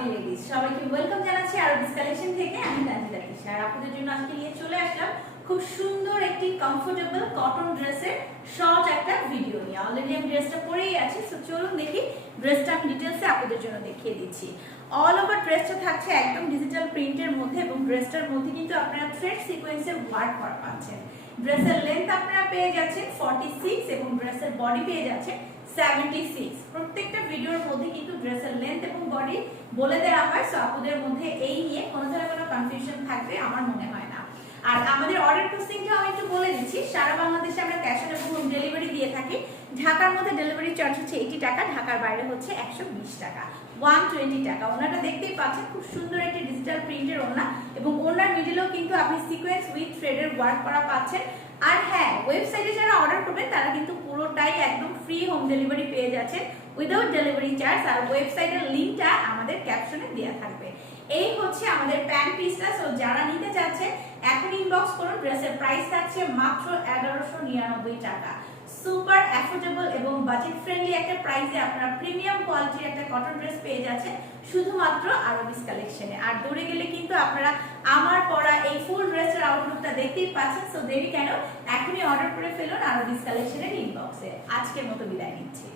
Lovely ladies সবাইকে welcome জানাচ্ছি আরবিস collection থেকে। আমি তানজিলা তিশা আর আপনাদের জন্য আজকে নিয়ে চলে আসলাম খুব সুন্দর একটি কমফোর্টেবল কটন ড্রেসের শর্ট একটা ভিডিও নিয়ে। অলরেডি আমি ড্রেসটা পরেই আছি, সো চলুন দেখি ড্রেসটা আমি ডিটেইলসে আপনাদের জন্য দেখিয়ে দিচ্ছি। অল ওভার ড্রেসটা থাকছে একদম ডিজিটাল প্রিন্টের মধ্যে এবং ড্রেসটার মধ্যে কিন্তু আপনারা থ্রেড সিকোয়েন্সের ওয়ার্ক করা পাচ্ছেন। ড্রেসের লেন্থ আপনারা পেয়ে যাচ্ছেন 46 এবং ড্রেসের বডি পেয়ে যাচ্ছে 76। প্রত্যেকটা ভিডিওর মধ্যে কিন্তু ড্রেসের লেন্থ এবং বডি বলে দেওয়া হয়, সো আপনাদের মধ্যে এই নিয়ে কোনো ধরনের কোনো কনফিউশন থাকবে আমার মনে হয় না। আর আমাদের অর্ডার প্রসেসিংটা আমি একটু বলে দিচ্ছি। সারা বাংলাদেশে আমরা ক্যাশ অন হোম ডেলিভারি দিয়ে থাকি। ঢাকার মধ্যে ডেলিভারি চার্জ হচ্ছে 80 টাকা, ঢাকার বাইরে হচ্ছে 120 টাকা, 120 টাকা। ওনাটা দেখতেই পাচ্ছেন খুব সুন্দর একটি ডিজিটাল প্রিন্টের ওনা এবং ওনার মিডলেও কিন্তু আপনি সিকোয়েন্স উইথ থ্রেডের ওয়ার্ক করা পাচ্ছেন। আর হ্যাঁ, ওয়েবসাইটে যারা অর্ডার করবেন তারা কিন্তু পুরোটাই একদম ফ্রি হোম ডেলিভারি পেয়ে যাচ্ছেন উইদাউট ডেলিভারি চার্জ। আর ওয়েবসাইটের লিংকটা আমাদের ক্যাপশনে দেওয়া থাকবে। এই হচ্ছে আমাদের প্যান্ট পিসটা, সো যারা নিতে চাচ্ছে এখন ইনবক্স করুন। ড্রেসের প্রাইস থাকছে মাত্র 1199 টাকা। সুপার অ্যাফোর্ডেবল এবং বাজেট ফ্রেন্ডলি একটা প্রাইসে আপনারা প্রিমিয়াম কোয়ালিটির একটা কটন ড্রেস পেয়ে যাচ্ছেন শুধুমাত্র আরবিস কালেকশনে। আর দূরে গেলে কিন্তু আপনারা আমার পরা এই ফুল ড্রেসের আউটলুকটা দেখতেই পাচ্ছেন। সো দেরি কেন, এখনই অর্ডার করে ফেলুন আরবিস কালেকশনের ইনবক্সে। আজকের মতো বিদায় নিচ্ছি।